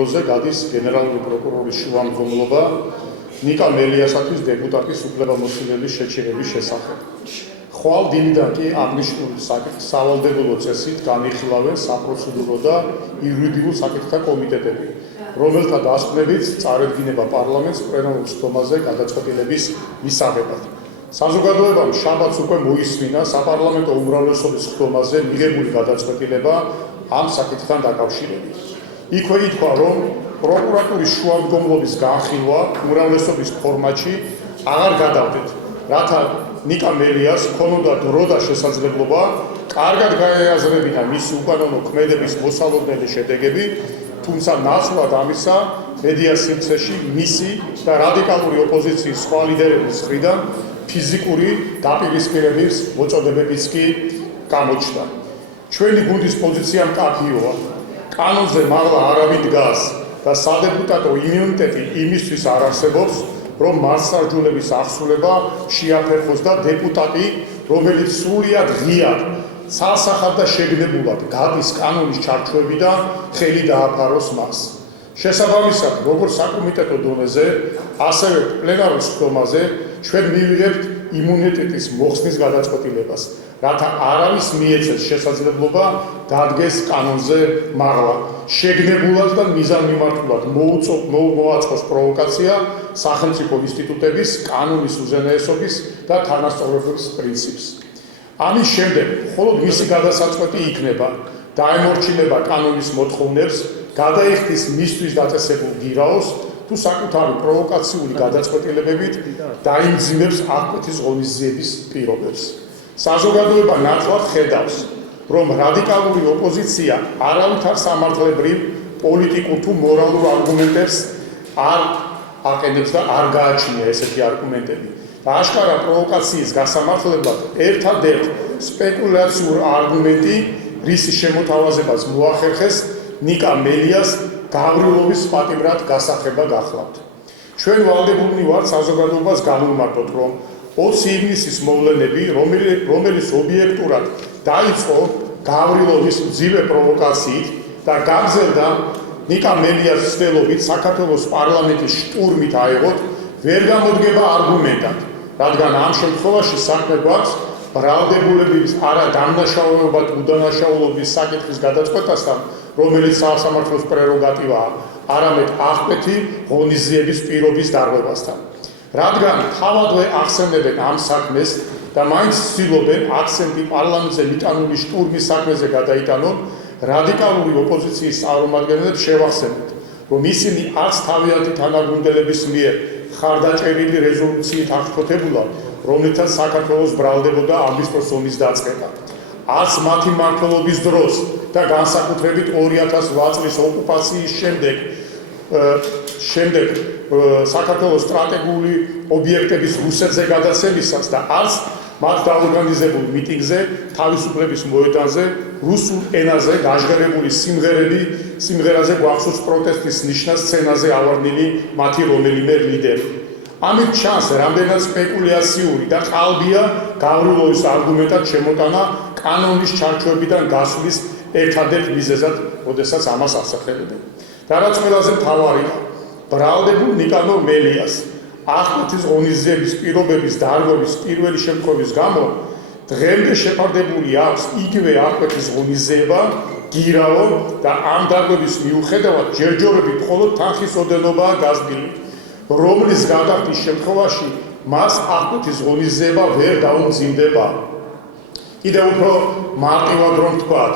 დრო-დროზე გადის გენერალური პროკურორის შუამდგომლობა ნიკა მელიასათვის დეპუტატის უფლებამოსილების შეჩერების შესახებ. ხვალ დილიდან კი აღნიშნული საკითხი სავალდებულო წესით განიხილავენ საპროცედურო და იურიდიულ საკითხთა კომიტეტები, რომელთა დასკვნებით წარედგინება პარლამენტს პლენარულ სხდომაზე გადაწყვეტილების მისაღებად. საზოგადოებამ შაბათს უკვე მოისმინა საპარლამენტო უმრავლესობის სხდომაზე მიღებული გადაწყვეტილება ამ საკითხთან დაკავშირებით. იქვე ითქვა, რომ პროკურატურის შუამდგომლობის განხილვა უმრავლესობის ფორმატში აღარ გადავდეთ, რათა ნიკა მელიას ჰქონოდა დრო და შესაძლებლობა კარგად გაეაზრებინა მისი უკანონო ქმედების მოსალოდნელი შედეგები, თუმცა ნაცვლად ამისა მედია სივრცეში მისი და რადიკალური ოპოზიციის სხვა ლიდერების მხრიდან ფიზიკური დაპირისპირების მოწოდებებიც კი გამოჩნდა. ჩვენი გუნდის პოზიცია მკაფიოა. კანონზე მაღლა არავინ დგას და სადეპუტატო იმუნიტეტი იმისთვის არ არსებობს, რომ მართლმსაჯულების აღსრულება შეაფერხოს და დეპუტატი, რომელიც სრულიად ღიად, ცალსახად და შეგნებულად გადის კანონის ჩარჩოებიდან, ხელი დააფაროს მას. შესაბამისად, როგორც საკომიტეტო დონეზე, ასევე პლენარულ სხდომაზე ჩვენ მივიღებთ იმუნიტეტის მოხსნის გადაწყვეტილებას, რათა არავის მიეცეს შესაძლებლობა დადგეს კანონზე მაღლა, შეგნებულად და მიზანმიმართულად მოაწყოს პროვოკაცია სახელმწიფო ინსტიტუტების კანონის უზენაესობის და თანასწორობის პრინციპს. ამის შემდეგ, მხოლოდ მისი გადასაწყვეტი იქნება დაემორჩილება კანონის მოთხოვნებს, გადაიხდის მისთვის დაწესებულ გირაოს თუ საკუთარი პროვოკაციული გადაწყვეტილებებით დაიმძიმებს აღკვეთის ღონისძიების პირობებს. საზოგადოება ნათლად ხედავს, რომ რადიკალური ოპოზიცია არავითარ სამართლებრივ, პოლიტიკურ თუ მორალურ არგუმენტებს არ აყენებს და არ გააჩნია ესეთი არგუმენტები. და აშკარა პროვოკაციის გასამართლებლად ერთადერთ სპეკულაციურ არგუმენტი, რის შემოთავაზებას მოახერხეს ნიკა მელიას გავრილობის პატიმრად გასახება გახლავთ. ჩვენ ვალდებულნი ვართ საზოგადოებას განვმარტოთ, რომ 20 ივნისის მოვლენები, რომელიც ობიექტურად დაიწყო გავრილობის მძიმე პროვოკაციით და გაგრძელდა ნიკა მელიას ცდილობით საქართველოს პარლამენტის შტურმით აეღოთ, ვერ გამოდგება არგუმენტად, რადგან ამ შემთხვევაში საქმე გვაქვს ბრალდებულების არა დამნაშაულობად უდანაშაულობის საკითხის გადაწყვეტასთან, რომელიც სასამართლოს პრეროგატივაა, არამედ აღკვეთი ღონისძიების პირობის დარღვევასთან. რადგან თავადვე ახსენებენ ამ საქმეს და მაინც ცდილობენ აქცენტი პარლამენტზე მიტანული შტურმის საქმეზე გადაიტანონ, რადიკალური ოპოზიციის წარმომადგენლებს შევახსენებთ, რომ ისინი არც თავიანთი თანაგუნდელების მიერ ხარდაჭერილი რეზოლუციით აღშფოთებულა, რომლითაც საქართველოს ბრალდებოდა აგვისტოს ომის დაწყება. არც მათი მმართველობის დროს და განსაკუთრებით 2008 წლის ოკუპაციის შემდეგ საქართველოს სტრატეგიული ობიექტების რუსეთზე გადაცემისას და არც მათ დაორგანიზებულ მიტინგზე, თავისუფლების მოედანზე, რუსულ ენაზე გაჟღერებული სიმღერაზე გვახსოვს პროტესტის ნიშნად სცენაზე ავარდნილი მათი რომელიმე ლიდერი. ამით ჩანს, რამდენად სპეკულაციური და ყალბია გავრილობის არგუმენტად შემოტანა კანონის ჩარჩოებიდან გასვლის ერთადერთ მიზეზად, როდესაც ამას ასახელებენ. და რაც ყველაზე მთავარია, ბრალდებულ ნიკანორ მელიას აღკვეთის ღონისძიების პირობების დარღვევის პირველი შემთხვევის გამო დღემდე შეფარდებული აქვს იგივე აღკვეთის ღონისძიება, გირაო და ამ დარღვევის მიუხედავად ჯერჯერობით მხოლოდ თანხის ოდენობაა გაზრდილი, რომლის გადახდის შემთხვევაში მას აღკვეთის ღონისძიება ვერ დაუმძიმდება. კიდევ უფრო მარტივად რომ ვთქვათ,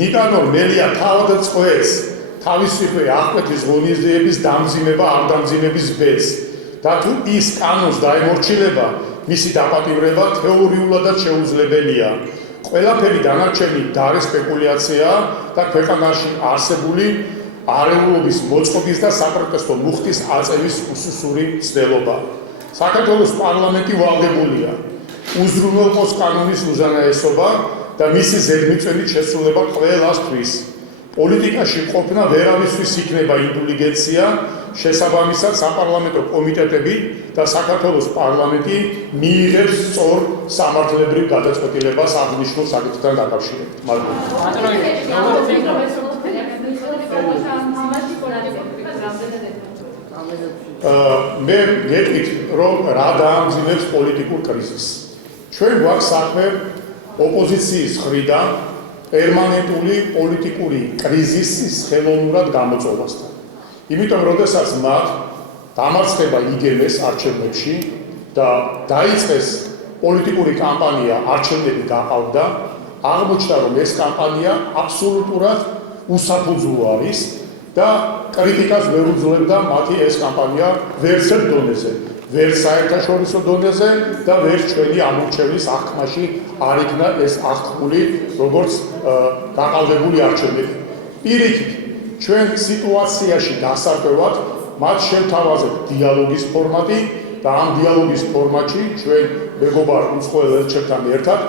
ნიკანორ მელია თავად წყვეტს თავისუფლე აღკვეთის ღონისძიების დამძიმება არ დამძიმების ბედს და თუ ის კანონს დაემორჩილება, მისი დაპატიმრება თეორიულადაც შეუძლებელია. ყველაფერი დანარჩენი დარე სპეკულაციაა და ქვეყანაში არსებული არეულობის მოწყობის და საპროტესტო მუხტის აწევის უსუსური მცდელობა. საქართველოს პარლამენტი ვალდებულია უზრუნველყოს კანონის უზენაესობა და მისი ზედმიწევნით შესრულება ყველასთვის. პოლიტიკაში ყოფნა ვერავისთვის იქნება ინტელიგენცია, შესაბამისად საპარლამენტო კომიტეტები და საქართველოს პარლამენტი მიიღებს სწორ სამართლებრივ გადაწყვეტილებას აღნიშნულ საკითხთან დაკავშირებით. მე გეტყვით, რომ რა დაამძიმებს პოლიტიკურ კრიზისს. ჩვენ გვაქვს საქმე ოპოზიციის მხრიდან პერმანენტული პოლიტიკური კრიზისის ხელოვნურად გამოწვევასთან. იმიტომ, როდესაც მათ დამარცხება იგებეს არჩევნებში და დაიწყეს პოლიტიკური კამპანია არჩევნები გაყავდა, აღმოჩნდა, რომ ეს კამპანია აბსოლუტურად უსაფუძვლო არის და კრიტიკას ვერ უძლებდა მათი ეს კამპანია ვერც ერთ დონეზე, ვერც საერთაშორისო დონეზე და ვერც ჩვენი ამორჩევლის აღქმაში არ იქნა ეს აღქმული, როგორც გაყალბებული არჩევნები. პირიქით, ჩვენ სიტუაციაში დასარკვევად მათ შევთავაზეთ დიალოგის ფორმატი და ამ დიალოგის ფორმატში ჩვენ მეგობარ უცხოელ ელჩებთან ერთად,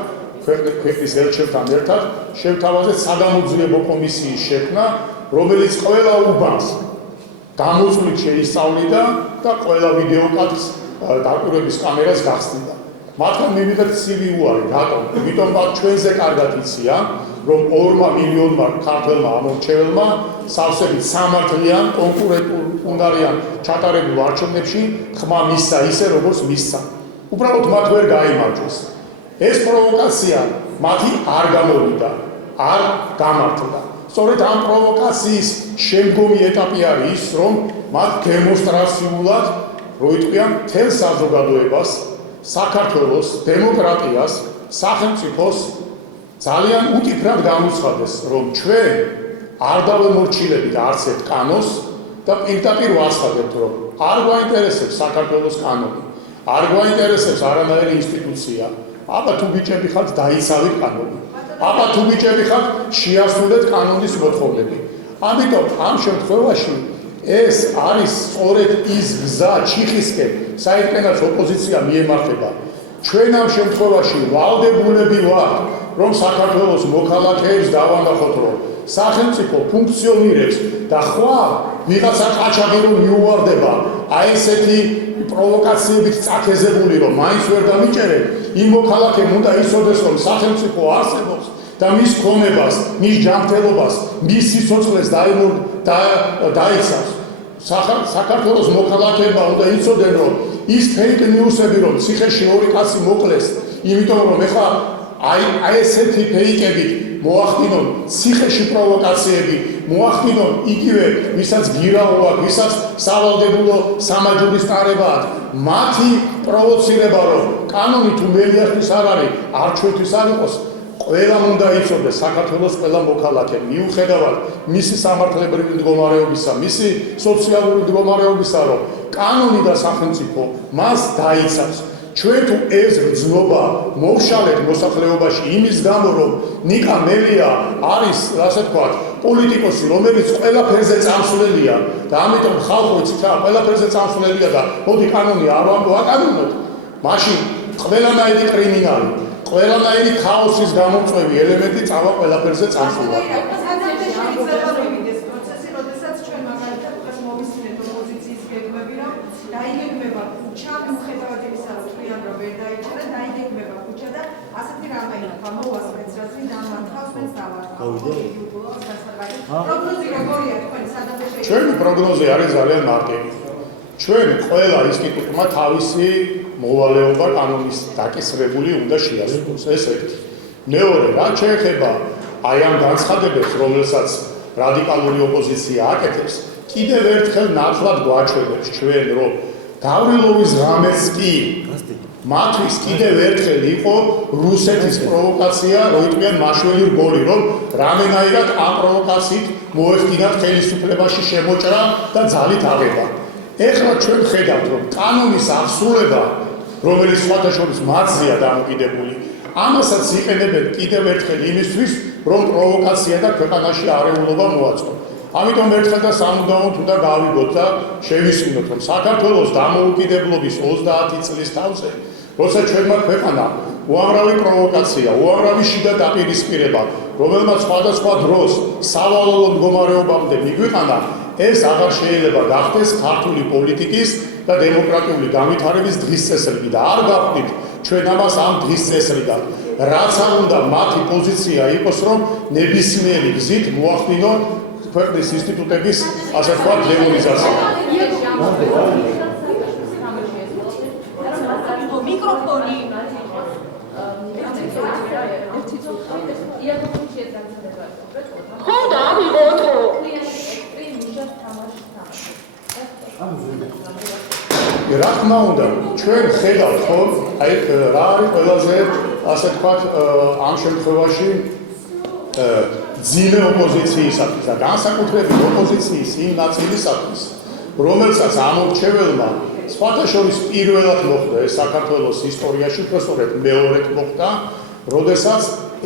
ქვეყნის ელჩებთან ერთად შევთავაზეთ საგამოძიებო კომისიის შექმნა, რომელიც ყველა უბანს გამოწვით შეისწავლიდა და ყველა ვიდეოკადრს დაკვირვების კამერას გახსნიდა. მათგან მივიღეთ ცივი უარი, რატომ? იმიტომ რომ ჩვენზე კარგად იციან, რომ 2 მილიონმა ქართველმა ამორჩეველმა სავსებით სამართლიან კონკურენტულ ჩატარებულ არჩევნებში ხმა მისცა ისე, როგორც მისცა. უბრალოდ მათ ვერ გაიმარჯვეს. ეს პროვოკაცია მათი არ გამოვიდა, არ გამართლა. სწორედ ამ პროვოკაციის შემდგომი ეტაპი არის ის, რომ მათ დემონსტრაციულად როიტყვიან მთელ საზოგადოებას, საქართველოს, დემოკრატიას, სახელმწიფოს ძალიან უკიფრად გამოცხადეს, რომ ჩვენ არ დავემორჩილებით არც ერთ კანონს და პირდაპირ ვაცხადებთ, რომ არ გვაინტერესებს საქართველოს კანონი, არ გვაინტერესებს არანაირი ინსტიტუცია. აბა თუ ბიჭები ხართ დაიცავით კანონი. აბა თუ ბიჭები ხართ შეასრულეთ კანონის მოთხოვნები. ამიტომ ამ შემთხვევაში ეს არის სწორედ ის გზა ჩიხისკენ, საიდანაც ოპოზიცია მიემართება. ჩვენ ამ შემთხვევაში ვალდებულები ვართ, რომ საქართველოს მოქალაქეებს დავანახოთ, რომ სახელმწიფო ფუნქციონირებს და ხვალ ვიღაცა ყაჩაღი რომ მიუვარდება, აი ესეთი პროვოკაციებით წაქეზებული, რომ მაინც ვერ დამიჭერენ, იმ მოქალაქემ უნდა იცოდეს, რომ სახელმწიფო არსებობს და მის ქონებას, მის ჯანმრთელობას, მის სიცოცხლეს დაიცავს. საქართველოს მოქალაქეებმა უნდა იცოდნენ, რომ ის ფეიქ ნიუსები, რომ ციხეში 2 კაცი მოკლეს, იმიტომ რომ ეხლა აი ესეთი ფეიქები მოახდინონ ციხეში პროვოკაციები, მოახდინონ იგივე, ვისაც გირაო აქვს, ვისაც სავალდებულო სამაჯურის ტარება აქვს, მათი პროვოცირება, რომ კანონი თუ მელიასთვის არ არის, არ ჩვენთვის არ იყოს, ყველამ უნდა იცოდეს საქართველოს ყველა მოქალაქე, მიუხედავად მისი სამართლებრივი მდგომარეობისა, მისი სოციალური მდგომარეობისა, რომ კანონი და სახელმწიფო მას დაიცავს. ჩვენ თუ ეს გრძნობა მოვშალეთ მოსახლეობაში იმის გამო, რომ ნიკა მელია არის, ასე ვთქვათ, პოლიტიკოსი, რომელიც ყველაფერზე წამსვლელია და ამიტომ ხალხო იცით რა, ყველაფერზე წამსვლელია და მოდი კანონი არ ვაკანონოთ, მაშინ ყველანაირი კრიმინალი, ყველანაირი ქაოსის გამოწვევი ელემენტი წავა ყველაფერზე წამსვლელად. დაიგეგმება ქუჩა, მიუხედავად იმისა, რომ თქვენ რომ ვერ დაიჭერეთ, დაიგეგმება ქუჩა და ასეთი რამე გამოვასწრეთ, რაც ვინ დამარცხავს, ვინც დამარცხავს. პროგნოზი როგორია თქვენ სადაბეჭდებით? ჩვენი პროგნოზი არის ძალიან მარტივი. ჩვენ ყველა ინსტიტუტმა თავისი მოვალეობა კანონის დაკისრებული უნდა შეასრულოს. ეს ერთი. მეორე, რაც შეეხება აი ამ განცხადებებს, რომელსაც რადიკალური ოპოზიცია აკეთებს, კიდევ ერთხელ ნათლად გვაჩვენებს ჩვენ, რომ გავრილოვის ღამეც კი მათთვის კიდევ ერთხელ იყო რუსეთის პროვოკაცია, როიტყვიან მაშველი რგოლი, რომ რამენაირად ამ პროვოკაციით მოეხდინათ ხელისუფლებაში შემოჭრა და ძალით აღება. ეხლა ჩვენ ხედავთ, რომ კანონის აღსრულება, რომელიც სხვათა შორის მათზეა დამოკიდებული, ამასაც იყენებენ კიდევ ერთხელ იმისთვის, რომ პროვოკაცია და ქვეყანაში არეულობა მოაწყო. ამიტომ ერთხელ და სამუდამოდ უნდა გავიგოთ და შევისმინოთ, რომ საქართველოს დამოუკიდებლობის 30 წლის თავზე, როცა ჩვენმა ქვეყანა უამრავი პროვოკაცია, უამრავი შიდა დაპირისპირება, რომელმაც სხვადასხვა დროს სავალალო მდგომარეობამდე მიგვიყანა, ეს აღარ შეიძლება გახდეს ქართული პოლიტიკის და დემოკრატიული განვითარების დღის წესრიგი და არ გავხდით ჩვენ ამას ამ დღის წესრიგად. რაც არ უნდა მათი პოზიცია იყოს, რომ ნებისმიერი გზით მოახდინონ ქვეყნის ინსტიტუტების, ასე ვთქვათ, დემონიზაცია. მიკროფონი ხო და ავიღოთ რა თქმა უნდა, ჩვენ ხედავთ ხომ, აი რა არის ყველაზე ასე თქვათ ამ შემთხვევაში ძილე ოპოზიციისათვის და განსაკუთრებით ოპოზიციის იმ ნაწილისათვის, რომელსაც ამორჩეველმა სხვათა შორის პირველად მოხდა ეს საქართველოს ისტორიაში, უბრალოდ მეორედ მოხდა, როდესაც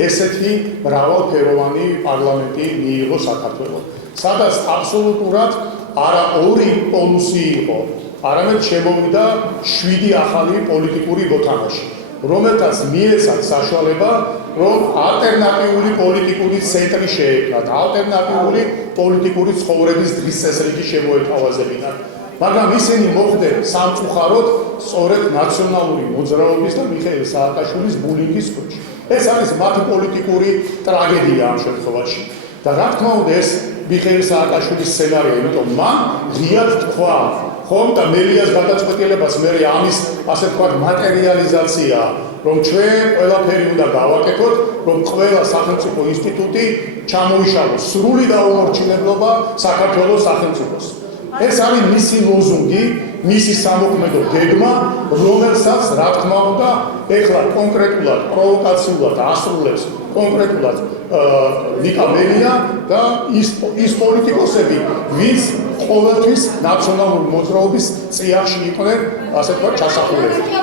ესეთი მრავალფეროვანი პარლამენტი მიიღო საქართველოს, სადაც აბსოლუტურად არა ორი პოლუსი იყო, არამედ შემოვიდა 7 ახალი პოლიტიკური მოთამაშე, რომელთაც მიეცათ საშუალება, რომ ალტერნატიული პოლიტიკური ცენტრი შეექმნათ, ალტერნატიული პოლიტიკური ცხოვრების დღის წესრიგი შემოეთავაზებინათ. მაგრამ ისინი მოხდნენ სამწუხაროდ სწორედ ნაციონალური მოძრაობის და მიხეილ სააკაშვილის ბულინგის ქვეშ. ეს არის მათი პოლიტიკური ტრაგედია ამ შემთხვევაში. და რა თქმა უნდა ეს მიხეილ სააკაშვილის სცენარია, იმიტომ მან ღიად თქვა, ხომ და მელიას გადაწყვეტილებას მე ამის ასე ვთქვათ მატერიალიზაცია, რომ ჩვენ ყველაფერი უნდა გავაკეთოთ, რომ ყველა სახელმწიფო ინსტიტუტი ჩამოიშალოს სრული დაუმორჩილებლობა საქართველოს სახელმწიფოს. ეს არის მისი ლოზუნგი, მისი სამოქმედო გეგმა, რომელსაც რა თქმა უნდა ეხლა კონკრეტულად პროვოკაციულად ასრულებს კონკრეტულად ნიკა მელია და ის პოლიტიკოსები, ვინც ყოველთვის ნაციონალური მოძრაობის წიაღში იყვნენ, ასე ვთქვათ, ჩასახურებული.